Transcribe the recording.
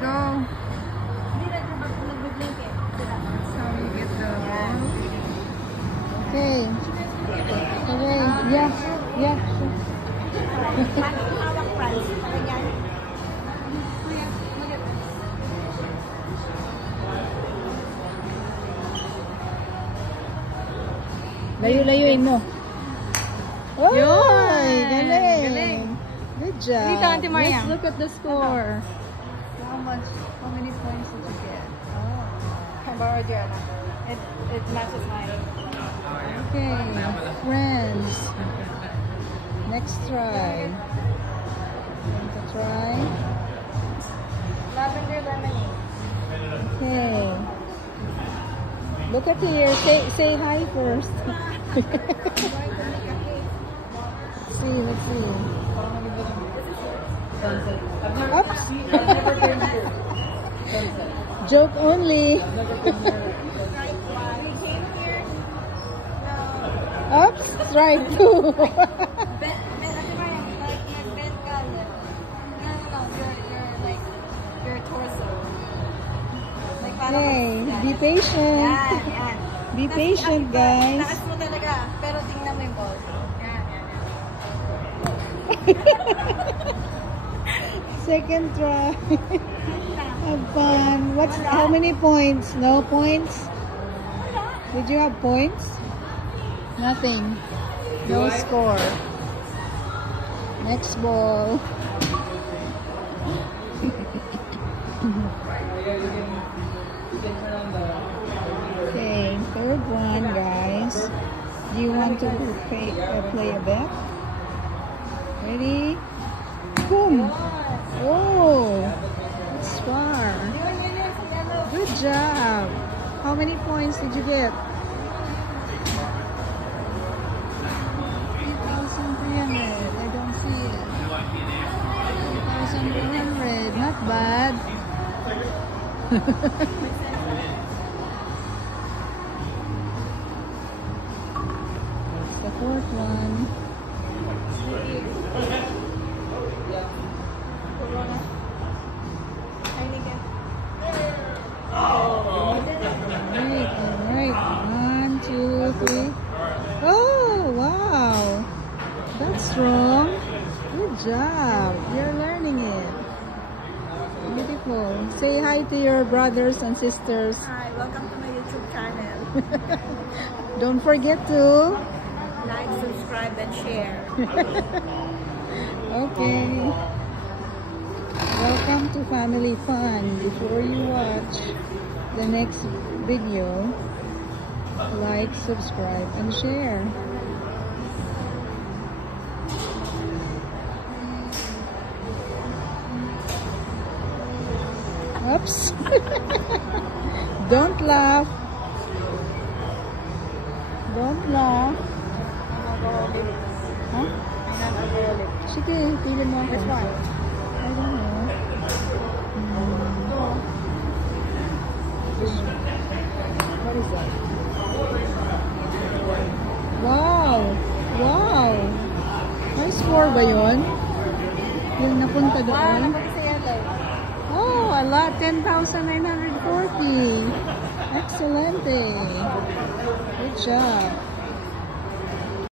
go. That's how you get the ball. Okay. Okay. Yeah. Yeah. Layo-layuin mo. Oh, galing. Galing. Good job. Dito, Auntie Maria. Let's look at the score. How many points did you get? I borrowed your it matches mine. Okay, friends. Next try. Want to try? Lavender lemonade. Okay. Look at here. Say hi first. Let's see. Oops. Joke only. Oops, strike two. Hey, be patient. Be patient, guys. Taas mo talaga, pero tingnan mo yung ball. Second try. Have fun. How many points? No points? Did you have points? Nothing. No score. Next ball. Okay, third one, guys. Do you want to play a bet? Ready? Boom! Oh, that's far. Good job. How many points did you get? 3,300. I don't see it. 3,400. Not bad. That's the fourth one. Alright. 1, 2, 3. Oh, wow. That's strong. Good job. You're learning it. Beautiful. Say hi to your brothers and sisters. Hi, welcome to my YouTube channel. Don't forget to Like, subscribe, and share. Okay. Welcome to Family Fun. Before you watch the next video, like, subscribe, and share. Oops. Don't laugh. Don't laugh. Huh? Sige, pili mo ako. I don't know. What is that? Wow! Wow! May score ba yun? Yung napunta doon? Oh, a lot. 10,940. Excellent. Good job.